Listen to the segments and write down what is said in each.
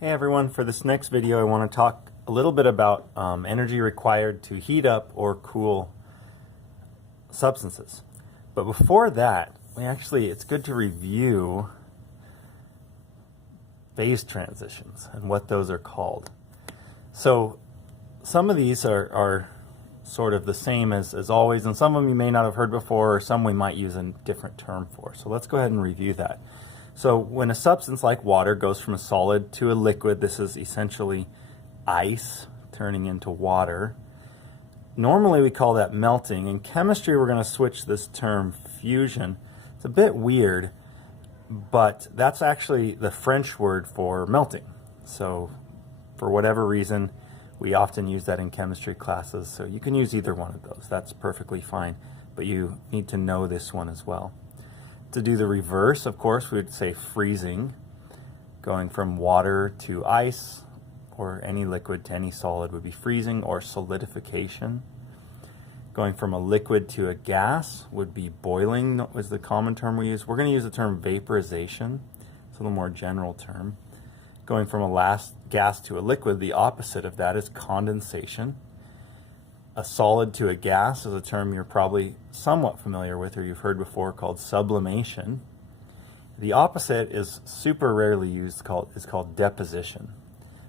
Hey everyone, for this next video I want to talk a little bit about energy required to heat up or cool substances. But before that, it's good to review phase transitions and what those are called. So some of these are sort of the same as always, and some of them you may not have heard before, or some we might use a different term for. So let's go ahead and review that. So when a substance like water goes from a solid to a liquid, this is essentially ice turning into water. Normally we call that melting. In chemistry we're going to switch this term fusion. It's a bit weird, but that's actually the French word for melting. So for whatever reason, we often use that in chemistry classes. So you can use either one of those. That's perfectly fine, but you need to know this one as well. To do the reverse, of course, we would say freezing, going from water to ice, or any liquid to any solid would be freezing, or solidification. Going from a liquid to a gas would be boiling, is the common term we use. We're going to use the term vaporization. It's a little more general term. Going from a gas to a liquid, the opposite of that is condensation. A solid to a gas is a term you're probably somewhat familiar with or you've heard before, called sublimation. The opposite is super rarely used, is called deposition.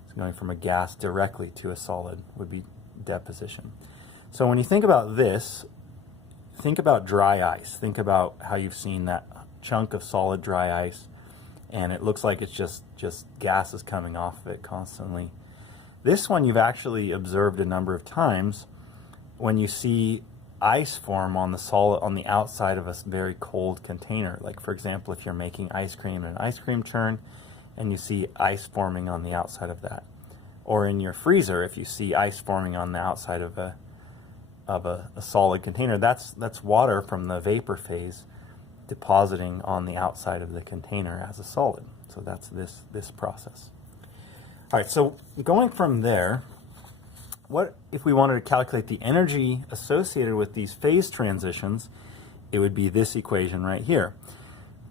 So going from a gas directly to a solid would be deposition. So when you think about this, think about dry ice. Think about how you've seen that chunk of solid dry ice and it looks like it's just gases coming off of it constantly. This one you've actually observed a number of times when you see ice form on the outside of a very cold container. Like for example, if you're making ice cream in an ice cream churn and you see ice forming on the outside of that. Or in your freezer, if you see ice forming on the outside of a solid container, that's water from the vapor phase depositing on the outside of the container as a solid. So that's this process. All right, so going from there, what if we wanted to calculate the energy associated with these phase transitions? It would be this equation right here.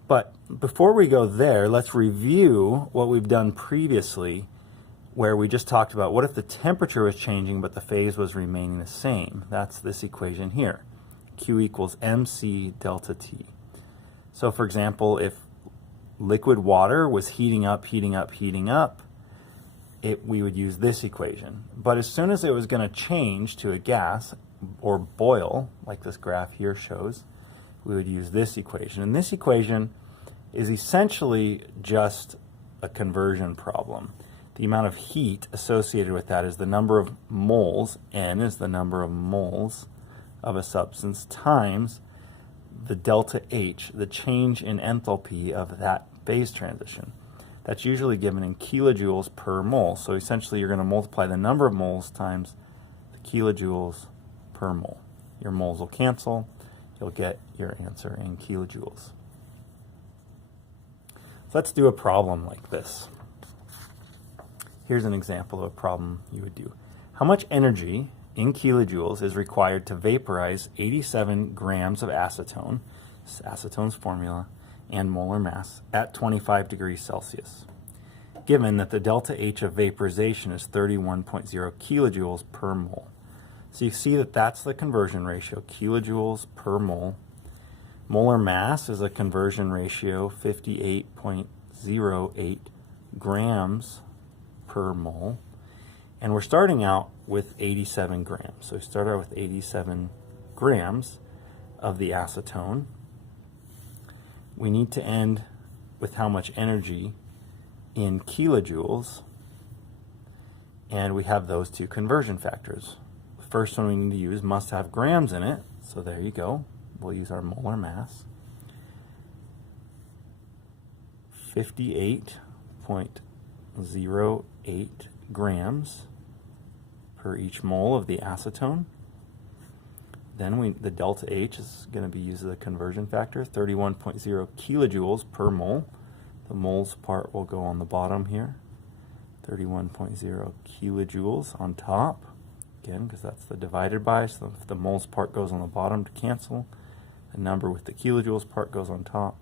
But before we go there, let's review what we've done previously, where we just talked about what if the temperature was changing but the phase was remaining the same. That's this equation here. Q equals mc delta T. So for example, if liquid water was heating up, we would use this equation. But as soon as it was going to change to a gas or boil, like this graph here shows, we would use this equation. And this equation is essentially just a conversion problem. The amount of heat associated with that is the number of moles, N is the number of moles of a substance, times the delta H, the change in enthalpy of that phase transition. That's usually given in kilojoules per mole. So essentially you're going to multiply the number of moles times the kilojoules per mole. Your moles will cancel. You'll get your answer in kilojoules. So let's do a problem like this. Here's an example of a problem you would do. How much energy in kilojoules is required to vaporize 87 grams of acetone, this is acetone's formula, and molar mass at 25 degrees Celsius, given that the delta H of vaporization is 31.0 kilojoules per mole. So you see that that's the conversion ratio, kilojoules per mole. Molar mass is a conversion ratio, 58.08 grams per mole. And we're starting out with 87 grams. So we start out with 87 grams of the acetone. We need to end with how much energy in kilojoules, and we have those two conversion factors. The first one we need to use must have grams in it, so there you go. We'll use our molar mass. 58.08 grams per each mole of the acetone. Then the delta H is going to be used as a conversion factor, 31.0 kilojoules per mole. The moles part will go on the bottom here. 31.0 kilojoules on top, again, because that's the divided by, so if the moles part goes on the bottom to cancel, the number with the kilojoules part goes on top.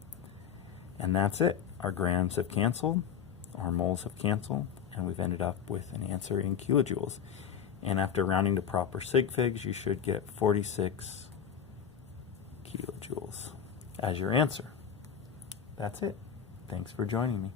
And that's it. Our grams have canceled, our moles have canceled, and we've ended up with an answer in kilojoules. And after rounding to proper sig figs, you should get 46 kilojoules as your answer. That's it. Thanks for joining me.